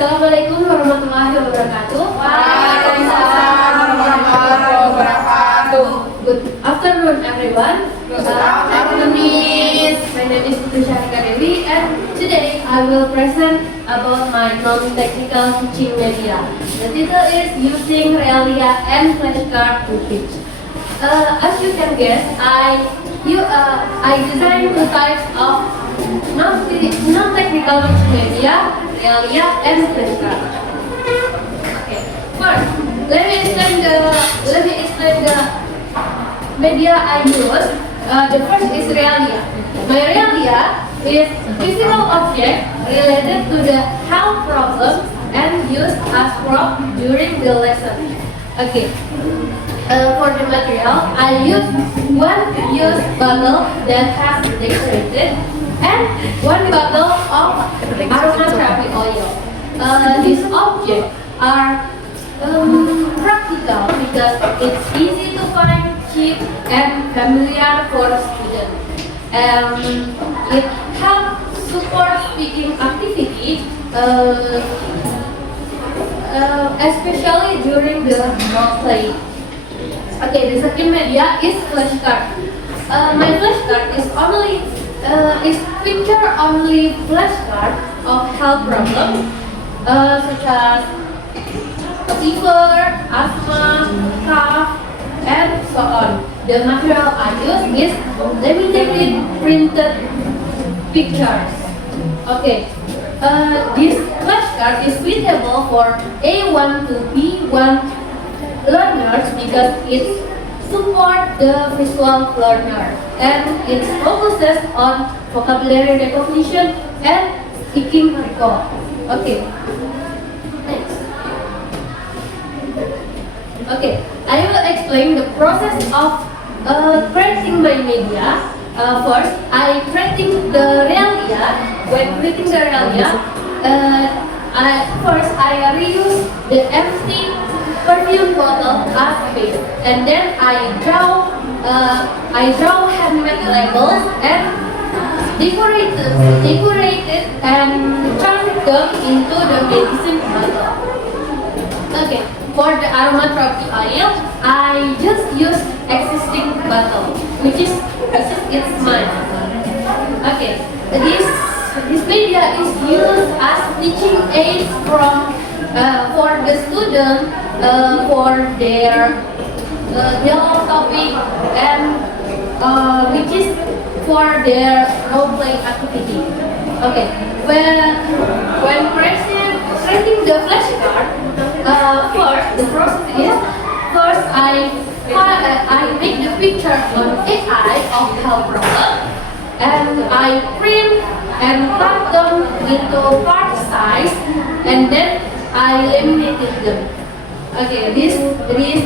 Assalamualaikum warahmatullahi wabarakatuh. Waalaikumsalam warahmatullahi wabarakatuh. Good afternoon, everyone. Good afternoon, Miss. My name is Putri Syarika Dewi, and today I will present about my non-technical teaching media. The title is Using Realia and Flashcard to Teach. As you can guess, I designed two types of non-technical teaching media, Realia and Flashcard. Okay. First, let me explain the media I use. The first is Realia. My Realia is physical object related to the health problems and used as prop during the lesson. Okay. For the material, I use one used bottle that has decorated and one bottle of aromatherapy oil. These objects are practical because it's easy to find, cheap, and familiar for students. It helps support speaking activity, especially during the role play. Okay, the second media is flashcard. My flashcard is picture only flashcard of health problems such as fever, asthma, cough, and so on. The material I use is laminated printed pictures. Okay, this flashcard is suitable for A1 to B1 learners because it supports the visual learner and it focuses on vocabulary recognition and speaking recall. Okay. Next. Okay, I will explain the process of creating my media. First, I creating the realia. When creating the realia, I reuse the empty perfume bottle as base, and then I draw handmade labels and decorate it and turn them into the medicine bottle. Okay, for the aromatherapy oil, I just use existing bottle, which is it's mine. Okay, this media is used as teaching aids for the student for their dialogue topic and which is for their role play activity. Okay, when creating the flashcard, first the process is I make the picture on AI of health problem and I print and cut them into part size and then I laminated them. Okay, this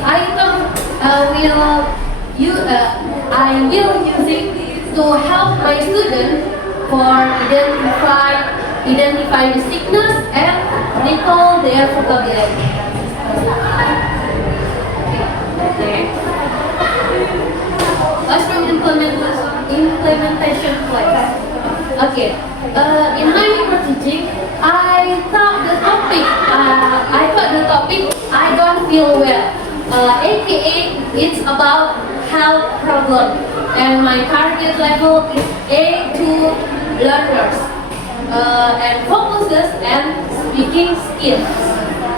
item I will use it to help my student for identify the sickness and recall their vocabulary. Okay. Classroom implementation class. Okay. In my paper teaching, I thought the topic I don't feel well. AKA it's about health problem, and my target level is A2 learners, and focuses and speaking skills.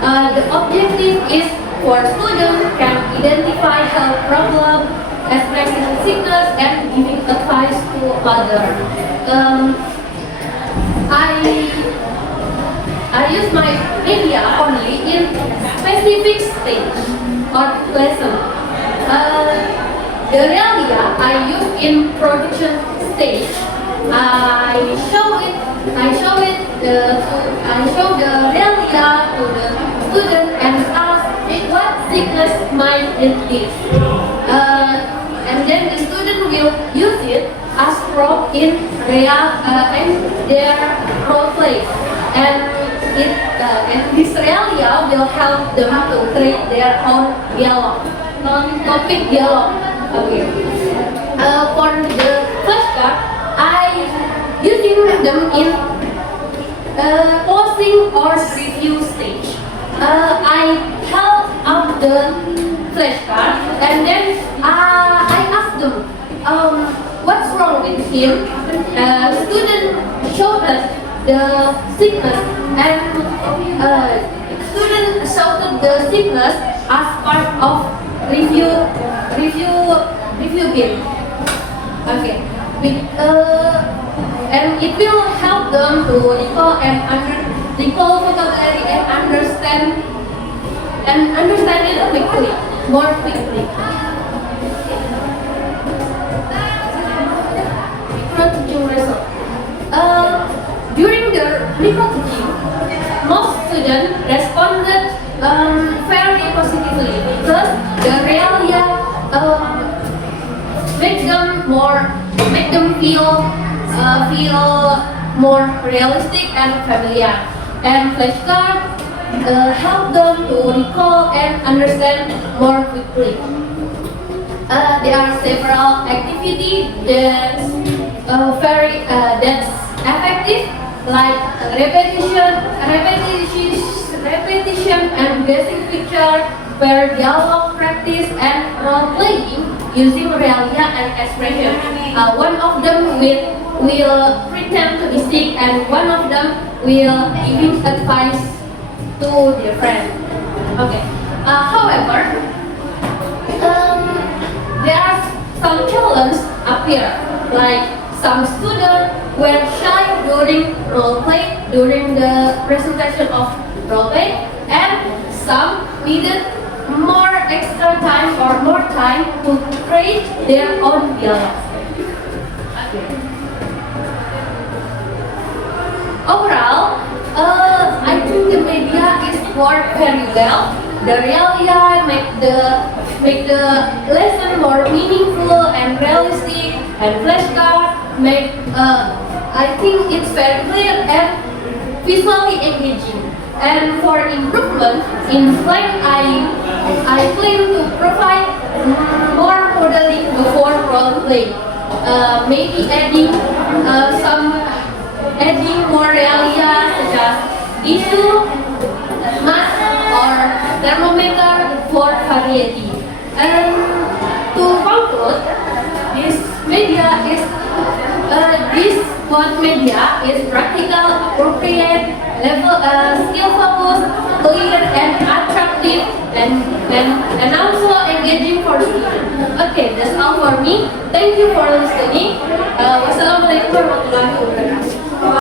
The objective is for students can identify health problem, expressing sickness, and giving advice to others. I use my media only in specific stage or lesson. The realia I use in production stage. I show the realia to the student and ask what sickness might it is. And then the student will use it as prop in their role play. And this realia will help them to create their own dialogue, non-topic dialogue. Okay. For the flashcard, I using them in closing or review stage. I held up the flashcard and then I asked them, what's wrong with him? Student showed us the sickness and student shouted the sickness as part of review game. Okay. And it will help them to recall vocabulary and understand it quickly, more quickly. Micro-teaching result. During the micro-teaching, most students responded very positively because the realia make them feel more realistic and familiar. And flashcard help them to recall and understand more quickly. There are several activities that's effective, like repetition and basic picture, where dialogue practice and role playing using realia and expression. One of them will pretend to be sick, and one of them will give advice to their friend. Okay. However, there are some challenges appear, like some students were shy during role play, during the presentation of role play, and some needed more extra time or more time to create their own dialogue. Overall, I think the media is work very well. The realia make the lesson more meaningful and realistic, and flashcard make I think it's very clear and visually engaging. And for improvement in slide, I plan to provide more modeling before role play. Maybe adding more realia such as issue, mass, or thermometer for variety. And to conclude, this media is practical, appropriate, skill focused, clear and attractive, and also engaging for students. Okay, that's all for me. Thank you for listening. Wassalamualaikum warahmatullahi wabarakatuh.